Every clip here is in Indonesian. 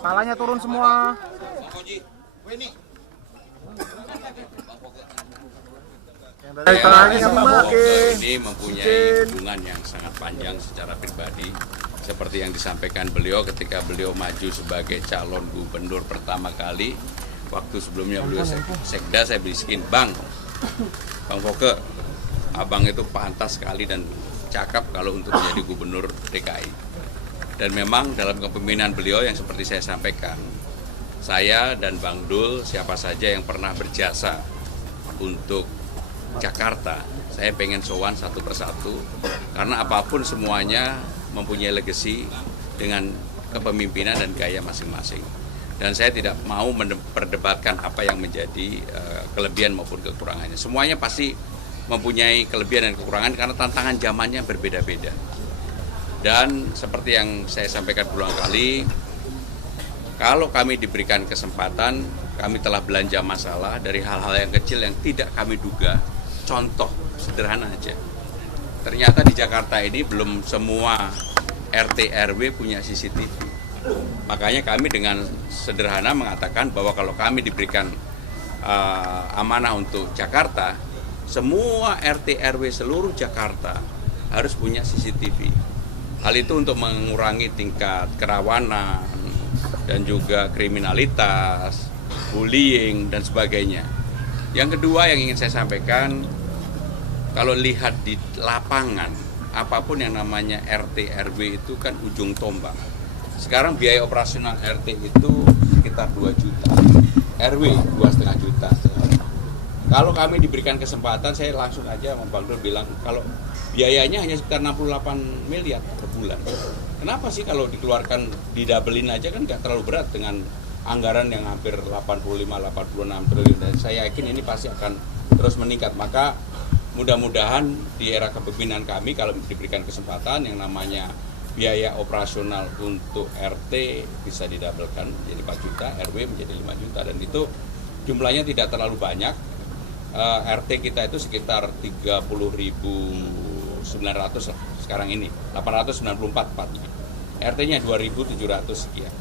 Palanya turun semua. Ini mempunyai hubungan yang sangat panjang secara pribadi, seperti yang disampaikan beliau ketika beliau maju sebagai calon gubernur pertama kali. Waktu sebelumnya beliau sekda, saya bisikin, Bang Foke, abang itu pantas sekali dan cakap kalau untuk menjadi gubernur DKI. Dan memang dalam kepemimpinan beliau yang seperti saya sampaikan, saya dan Bang Dul, siapa saja yang pernah berjasa untuk Jakarta, saya pengen sowan satu persatu, karena apapun semuanya mempunyai legacy dengan kepemimpinan dan gaya masing-masing. Dan saya tidak mau memperdebatkan apa yang menjadi kelebihan maupun kekurangannya. Semuanya pasti mempunyai kelebihan dan kekurangan karena tantangan zamannya berbeda-beda. Dan seperti yang saya sampaikan berulang kali, kalau kami diberikan kesempatan, kami telah belanja masalah dari hal-hal yang kecil yang tidak kami duga. Contoh sederhana aja, ternyata di Jakarta ini belum semua RT RW punya CCTV. Makanya kami dengan sederhana mengatakan bahwa kalau kami diberikan amanah untuk Jakarta, semua RT RW seluruh Jakarta harus punya CCTV. Hal itu untuk mengurangi tingkat kerawanan dan juga kriminalitas, bullying, dan sebagainya. Yang kedua yang ingin saya sampaikan, kalau lihat di lapangan, apapun yang namanya RT RW itu kan ujung tombak. Sekarang biaya operasional RT itu sekitar 2 juta, RW 2,5 juta. Kalau kami diberikan kesempatan, saya langsung aja sama Bang Dul bilang, kalau biayanya hanya sekitar 68 miliar per bulan. Kenapa sih kalau dikeluarkan, didabelin aja kan nggak terlalu berat dengan anggaran yang hampir 85-86 triliun. Dan saya yakin ini pasti akan terus meningkat. Maka mudah-mudahan di era kepemimpinan kami kalau diberikan kesempatan yang namanya biaya operasional untuk RT bisa didabelkan menjadi 4 juta, RW menjadi 5 juta. Dan itu jumlahnya tidak terlalu banyak. RT kita itu sekitar 30.900 sekarang ini, 894 tepatnya. RT-nya 2.700 sekian.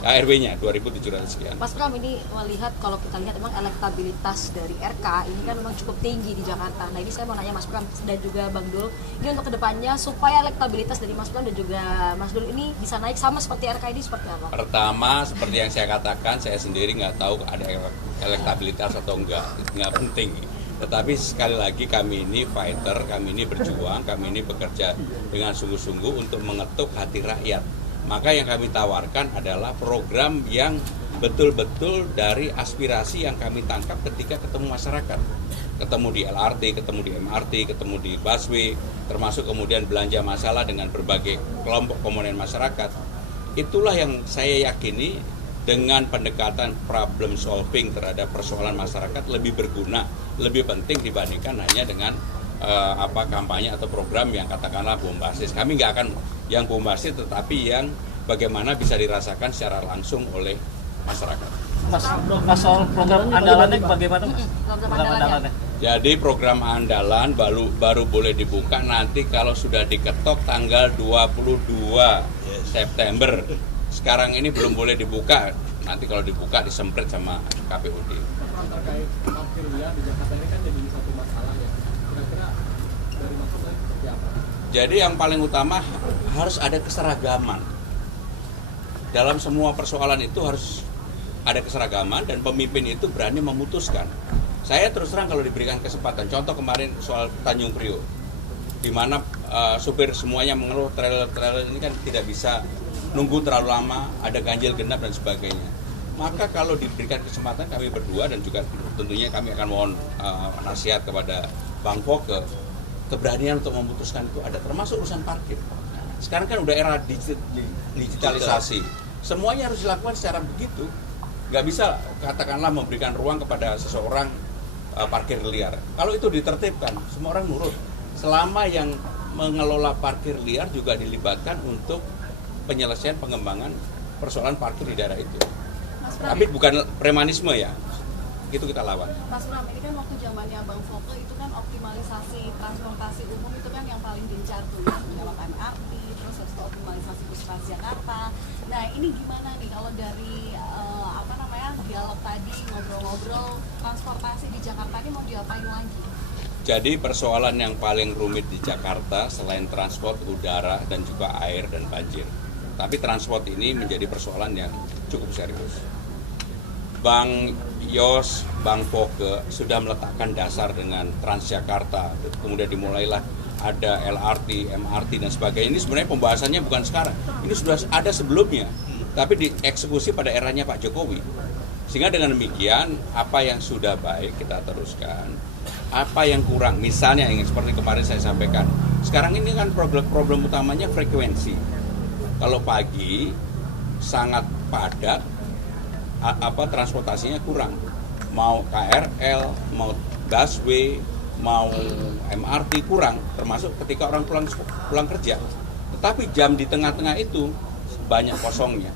RW-nya 2.700 sekian. Mas Pram, ini melihat kalau kita lihat memang elektabilitas dari RK ini kan memang cukup tinggi di Jakarta. Nah ini saya mau nanya Mas Pram dan juga Bang Dul, ini untuk kedepannya supaya elektabilitas dari Mas Pram dan juga Mas Dul ini bisa naik sama seperti RK ini seperti apa? Pertama, seperti yang saya katakan, saya sendiri nggak tahu ada elektabilitas atau enggak, nggak penting. Tetapi sekali lagi kami ini fighter, kami ini berjuang, kami ini bekerja dengan sungguh-sungguh untuk mengetuk hati rakyat. Maka yang kami tawarkan adalah program yang betul-betul dari aspirasi yang kami tangkap ketika ketemu masyarakat. Ketemu di LRT, ketemu di MRT, ketemu di busway, termasuk kemudian belanja masalah dengan berbagai kelompok komponen masyarakat. Itulah yang saya yakini dengan pendekatan problem solving terhadap persoalan masyarakat lebih berguna, lebih penting dibandingkan hanya dengan kampanye atau program yang katakanlah bombastis. Kami nggak akan yang bombastis, tetapi yang bagaimana bisa dirasakan secara langsung oleh masyarakat. Mas soal program andalannya bagaimana, Mas? Program andalannya. Jadi program andalan baru boleh dibuka nanti kalau sudah diketok tanggal 22 September. Sekarang ini belum boleh dibuka. Nanti kalau dibuka disemprit sama KPUD. Terkait parkir liar di Jakarta ini kan jadi satu masalah ya. Kira-kira dari maksudnya seperti apa? Jadi yang paling utama harus ada keseragaman. Dalam semua persoalan itu harus ada keseragaman dan pemimpin itu berani memutuskan. Saya terus terang kalau diberikan kesempatan, contoh kemarin soal Tanjung Priok, di mana supir semuanya mengeluh trailer ini kan tidak bisa nunggu terlalu lama, ada ganjil genap dan sebagainya. Maka kalau diberikan kesempatan kami berdua dan juga tentunya kami akan mohon nasihat kepada Bang Foke, keberanian untuk memutuskan itu ada, termasuk urusan parkir. Sekarang kan udah era digitalisasi, semuanya harus dilakukan secara begitu. Nggak bisa katakanlah memberikan ruang kepada seseorang parkir liar. Kalau itu ditertibkan, semua orang nurut. Selama yang mengelola parkir liar juga dilibatkan untuk penyelesaian pengembangan persoalan parkir di daerah itu. Tapi bukan premanisme ya. itu kita lawan. Mas Bram, ini kan waktu zamannya Bang Foke itu kan optimalisasi transportasi umum itu kan yang paling gencar tuh ya, lewat MRT, terus habis itu optimalisasi bus Transjakarta. Nah ini gimana nih kalau dari dialog tadi, ngobrol-ngobrol, transportasi di Jakarta ini mau diapain lagi? Jadi persoalan yang paling rumit di Jakarta selain transport udara dan juga air dan banjir. Tapi transport ini menjadi persoalan yang cukup serius. Bang Yos, Bang Foke sudah meletakkan dasar dengan Transjakarta, kemudian dimulailah ada LRT, MRT dan sebagainya. Ini sebenarnya pembahasannya bukan sekarang, ini sudah ada sebelumnya, tapi dieksekusi pada eranya Pak Jokowi. Sehingga dengan demikian, apa yang sudah baik kita teruskan, apa yang kurang, misalnya yang seperti kemarin saya sampaikan, sekarang ini kan problem utamanya frekuensi. Kalau pagi sangat padat, transportasinya kurang, mau KRL, mau busway, mau MRT kurang, termasuk ketika orang pulang kerja. Tetapi jam di tengah-tengah itu banyak kosongnya.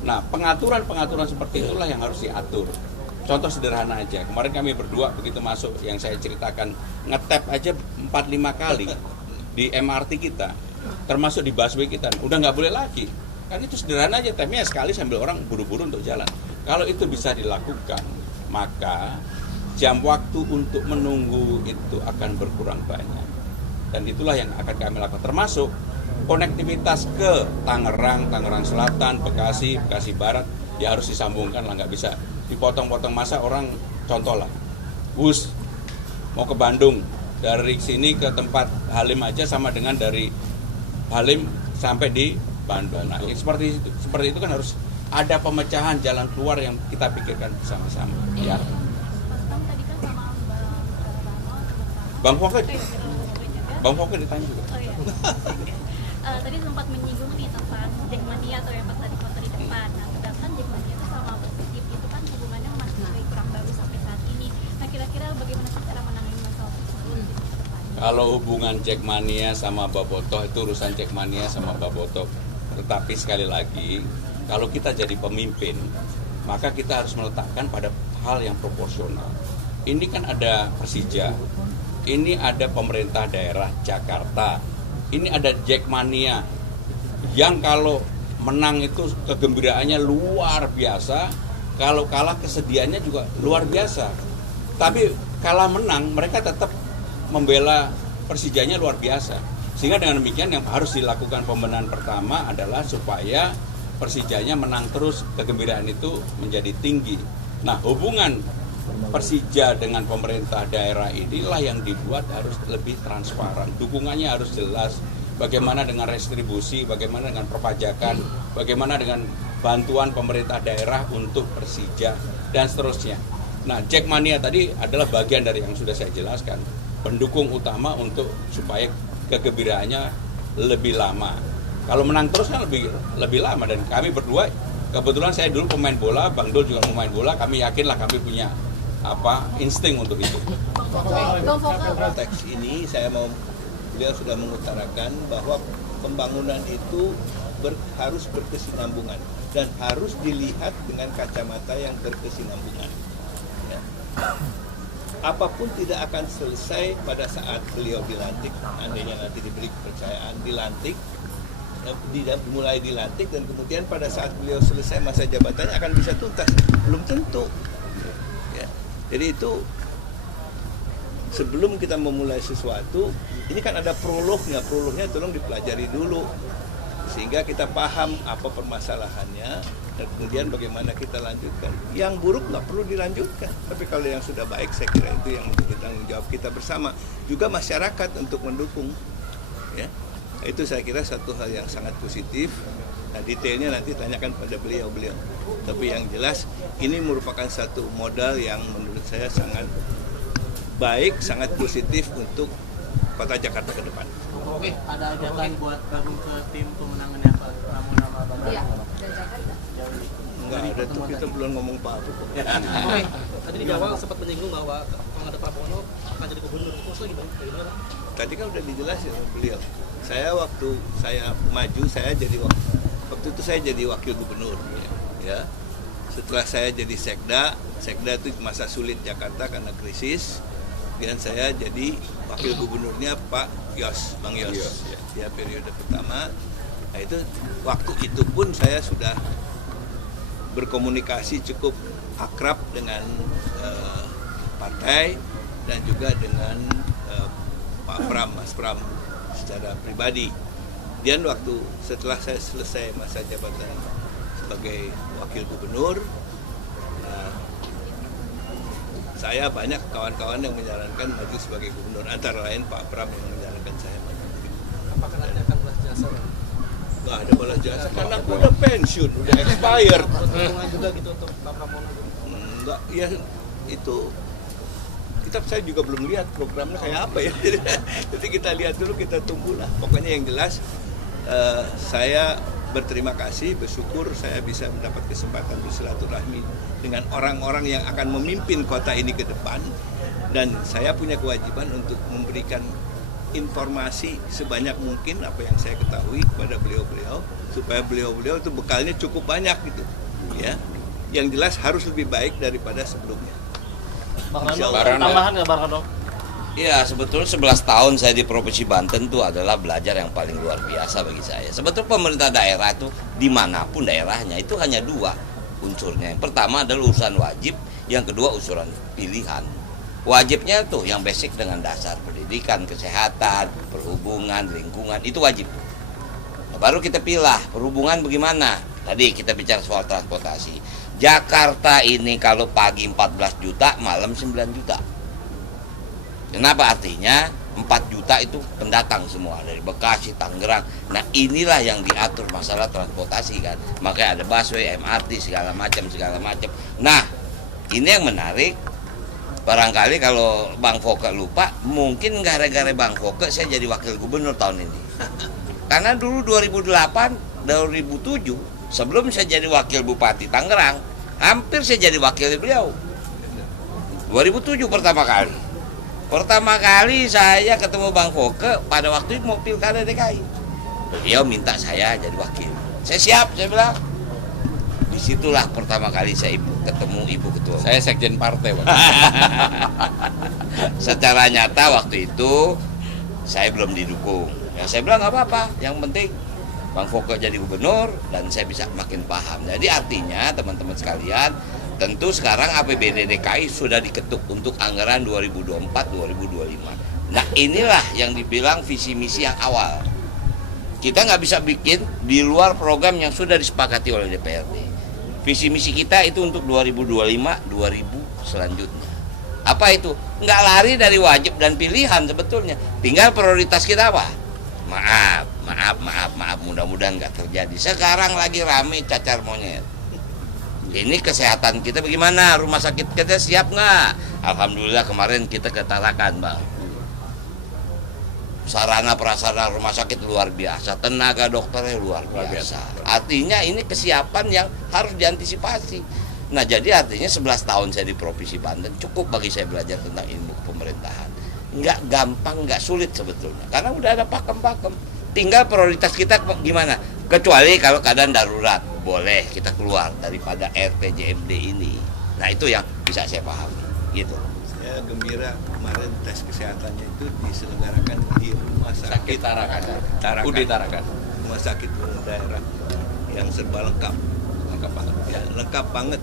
Nah, pengaturan seperti itulah yang harus diatur. Contoh sederhana aja, kemarin kami berdua begitu masuk yang saya ceritakan, ngetap aja 4-5 kali di MRT kita, termasuk di busway kita, udah nggak boleh lagi. Kan itu sederhana aja, tapnya sekali sambil orang buru-buru untuk jalan. Kalau itu bisa dilakukan, maka jam waktu untuk menunggu itu akan berkurang banyak. Dan itulah yang akan kami lakukan, termasuk konektivitas ke Tangerang, Tangerang Selatan, Bekasi, Bekasi Barat, ya harus disambungkan lah, nggak bisa dipotong-potong. Masa orang, contoh lah, bus mau ke Bandung, dari sini ke tempat Halim aja sama dengan dari Halim sampai di Bandung. Nah, seperti itu kan harus ada pemecahan jalan keluar yang kita pikirkan bersama-sama. Ya. Tadi kan sama Bang Foke ditanya juga. Oh iya. Tadi sempat menyinggung nih tentang Jackmania atau yang pas tadi foto di depan. Nah, sedangkan Jackmania itu sama positif itu kan hubungannya masih kurang bagus sampai saat ini. Nah, kira-kira bagaimana sih cara menangani masalah tersebut di depan? Kalau hubungan Jackmania sama Babotoh itu urusan Jackmania sama Babotoh. Tetapi sekali lagi, kalau kita jadi pemimpin, maka kita harus meletakkan pada hal yang proporsional. Ini kan ada Persija, ini ada pemerintah daerah Jakarta, ini ada Jackmania yang kalau menang itu kegembiraannya luar biasa, kalau kalah kesedihannya juga luar biasa. Tapi kalah menang mereka tetap membela Persijanya luar biasa. Sehingga dengan demikian yang harus dilakukan pembenahan pertama adalah supaya Persijanya menang terus, kegembiraan itu menjadi tinggi. Nah, hubungan Persija dengan pemerintah daerah inilah yang dibuat harus lebih transparan. Dukungannya harus jelas. Bagaimana dengan restribusi, bagaimana dengan perpajakan, bagaimana dengan bantuan pemerintah daerah untuk Persija, dan seterusnya. Nah, Jackmania tadi adalah bagian dari yang sudah saya jelaskan. Pendukung utama untuk supaya kegembiraannya lebih lama. Kalau menang terus kan lebih lama, dan kami berdua, kebetulan saya dulu pemain bola, Bang Dul juga pemain bola, kami yakinlah kami punya insting untuk itu. Konteks ini beliau sudah mengutarakan bahwa pembangunan itu harus berkesinambungan dan harus dilihat dengan kacamata yang berkesinambungan. Ya. Apapun tidak akan selesai pada saat beliau dilantik, andainya nanti diberi kepercayaan dilantik, mulai dilantik dan kemudian pada saat beliau selesai masa jabatannya akan bisa tuntas, belum tentu. Ya. Jadi itu sebelum kita memulai sesuatu, ini kan ada prolognya tolong dipelajari dulu sehingga kita paham apa permasalahannya dan kemudian bagaimana kita lanjutkan. Yang buruk nggak perlu dilanjutkan, tapi kalau yang sudah baik saya kira itu yang menjadi tanggung jawab kita bersama, juga masyarakat untuk mendukung. Ya, itu saya kira satu hal yang sangat positif. Nah, detailnya nanti tanyakan pada beliau. Tapi yang jelas ini merupakan satu modal yang menurut saya sangat baik, sangat positif untuk Kota Jakarta ke depan. Oke, ada ajakan buat gabung ke tim pemenangannya Pak nama Bang Iya, dari Jakarta. Enggak ada tuh, kita belum ngomong apa-apa. Oke, tadi di awal sempat menyinggung bahwa kalau ada Prabowo akan jadi gubernur. Maksudnya gimana? Tadi kan udah dijelasin beliau. Waktu saya maju, waktu itu saya jadi wakil gubernur. Ya, setelah saya jadi sekda itu masa sulit Jakarta karena krisis. Kemudian saya jadi wakil gubernurnya Pak Yos, Bang Yos, ya periode pertama. Nah itu waktu itu pun saya sudah berkomunikasi cukup akrab dengan partai dan juga dengan Pak Pram, Mas Pram secara pribadi. Dan waktu setelah saya selesai masa jabatan sebagai wakil gubernur, saya banyak kawan-kawan yang menyarankan maju sebagai gubernur, antara lain Pak Pram yang menyarankan saya maju. Apakah nanti akan balas jasa? Nggak ada balas jasa karena aku udah pensiun, udah expired. Pertemuan juga gitu untuk Pak Pramono? Enggak, ya itu saya juga belum lihat programnya kayak apa ya. Jadi kita lihat dulu, kita tunggulah. Pokoknya yang jelas saya berterima kasih, bersyukur saya bisa mendapat kesempatan bersilaturahmi dengan orang-orang yang akan memimpin kota ini ke depan, dan saya punya kewajiban untuk memberikan informasi sebanyak mungkin apa yang saya ketahui kepada beliau-beliau supaya beliau-beliau itu bekalnya cukup banyak gitu ya. Yang jelas harus lebih baik daripada sebelumnya. Bang Insya Rano, Allah. tambahan nggak Bang Rano? Iya, sebetulnya 11 tahun saya di Provinsi Banten itu adalah belajar yang paling luar biasa bagi saya. Sebetulnya pemerintah daerah itu dimanapun daerahnya itu hanya dua unsurnya. Yang pertama adalah urusan wajib, yang kedua urusan pilihan. Wajibnya tuh yang basic dengan dasar pendidikan, kesehatan, perhubungan, lingkungan, itu wajib. Nah, baru kita pilih perhubungan bagaimana. Tadi kita bicara soal transportasi. Jakarta ini kalau pagi 14 juta, malam 9 juta. Kenapa? Artinya 4 juta itu pendatang semua dari Bekasi, Tangerang. Nah inilah yang diatur masalah transportasi kan. Makanya ada busway, MRT, segala macam. Nah ini yang menarik. Barangkali kalau Bang Foke lupa, mungkin gara-gara Bang Foke saya jadi wakil gubernur tahun ini. Karena dulu 2008, 2007, sebelum saya jadi wakil Bupati Tangerang, hampir saya jadi wakil beliau. 2007 pertama kali. Pertama kali saya ketemu Bang Foke pada waktu itu mau pilkada DKI. Beliau minta saya jadi wakil. Saya siap, saya bilang. Disitulah pertama kali saya ketemu Ibu Ketua. Saya sekjen partai, Pak. Secara nyata waktu itu saya belum didukung. Ya saya bilang nggak apa-apa, yang penting Bang Foke jadi gubernur dan saya bisa makin paham. Jadi artinya teman-teman sekalian, tentu sekarang APBD DKI sudah diketuk untuk anggaran 2024-2025. Nah inilah yang dibilang visi misi yang awal. Kita nggak bisa bikin di luar program yang sudah disepakati oleh DPRD. Visi misi kita itu untuk 2025-2000 selanjutnya. Apa itu? Nggak lari dari wajib dan pilihan sebetulnya. Tinggal prioritas kita apa? Maaf. Mudah-mudahan nggak terjadi. Sekarang lagi rame cacar monyet. Ini kesehatan kita bagaimana? Rumah sakit kita siap nggak? Alhamdulillah kemarin kita ketarakan, Bang. Sarana prasarana rumah sakit luar biasa, tenaga dokternya luar biasa. Artinya ini kesiapan yang harus diantisipasi. Nah jadi artinya 11 tahun saya di Provinsi Banten cukup bagi saya belajar tentang ilmu pemerintahan. Nggak gampang, nggak sulit sebetulnya, karena udah ada pakem-pakem. Tinggal prioritas kita gimana. Kecuali kalau keadaan darurat, boleh kita keluar daripada RPJMD ini. Nah itu yang bisa saya pahami, gitu. Saya gembira kemarin tes kesehatannya itu diselenggarakan di rumah sakit Tarakan. UD Tarakan. Rumah sakit umum daerah yang serba lengkap banget ya, lengkap banget,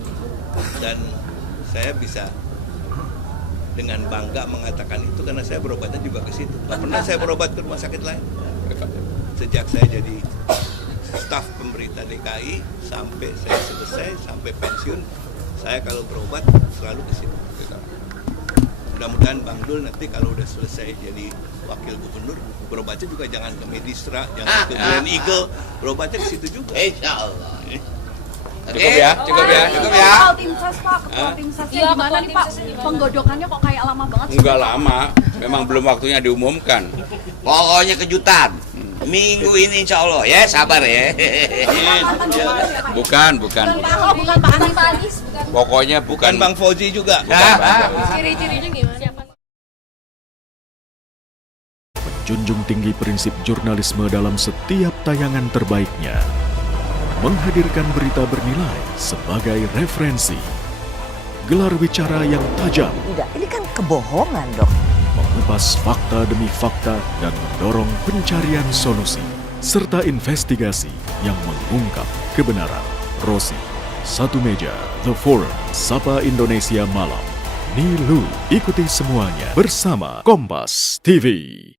dan saya bisa dengan bangga mengatakan itu karena saya berobatnya juga ke situ. Nggak pernah saya berobat ke rumah sakit lain sejak saya jadi staf pemerintah DKI sampai saya selesai, sampai pensiun, saya kalau berobat selalu ke situ. Mudah-mudahan Bang Dul nanti kalau udah selesai jadi wakil gubernur, berobatnya juga jangan ke Medistra, jangan ke Grand Eagle, berobatnya ke situ juga. Insya Allah. Cukup ya. Ketua tim ses Pak, ketua tim sesnya Iya, gimana ketua nih tim Pak? sesnya gimana? Penggodokannya kok kayak lama banget sih? Enggak lama, memang belum waktunya diumumkan. Pokoknya kejutan. Minggu ini insya Allah ya, sabar ya. Bukan. Bukan Pak Anies. Pokoknya Bukan Bang Fauzi juga. Ciri-cirinya gimana? Menjunjung tinggi prinsip jurnalisme dalam setiap tayangan terbaiknya. menghadirkan berita bernilai sebagai referensi. Gelar bicara yang tajam. Tidak, ini kan kebohongan dong. Mengupas fakta demi fakta dan mendorong pencarian solusi. Serta investigasi yang mengungkap kebenaran. Rosi, Satu Meja, The Forum, Sapa Indonesia Malam. Nilu, ikuti semuanya bersama Kompas TV.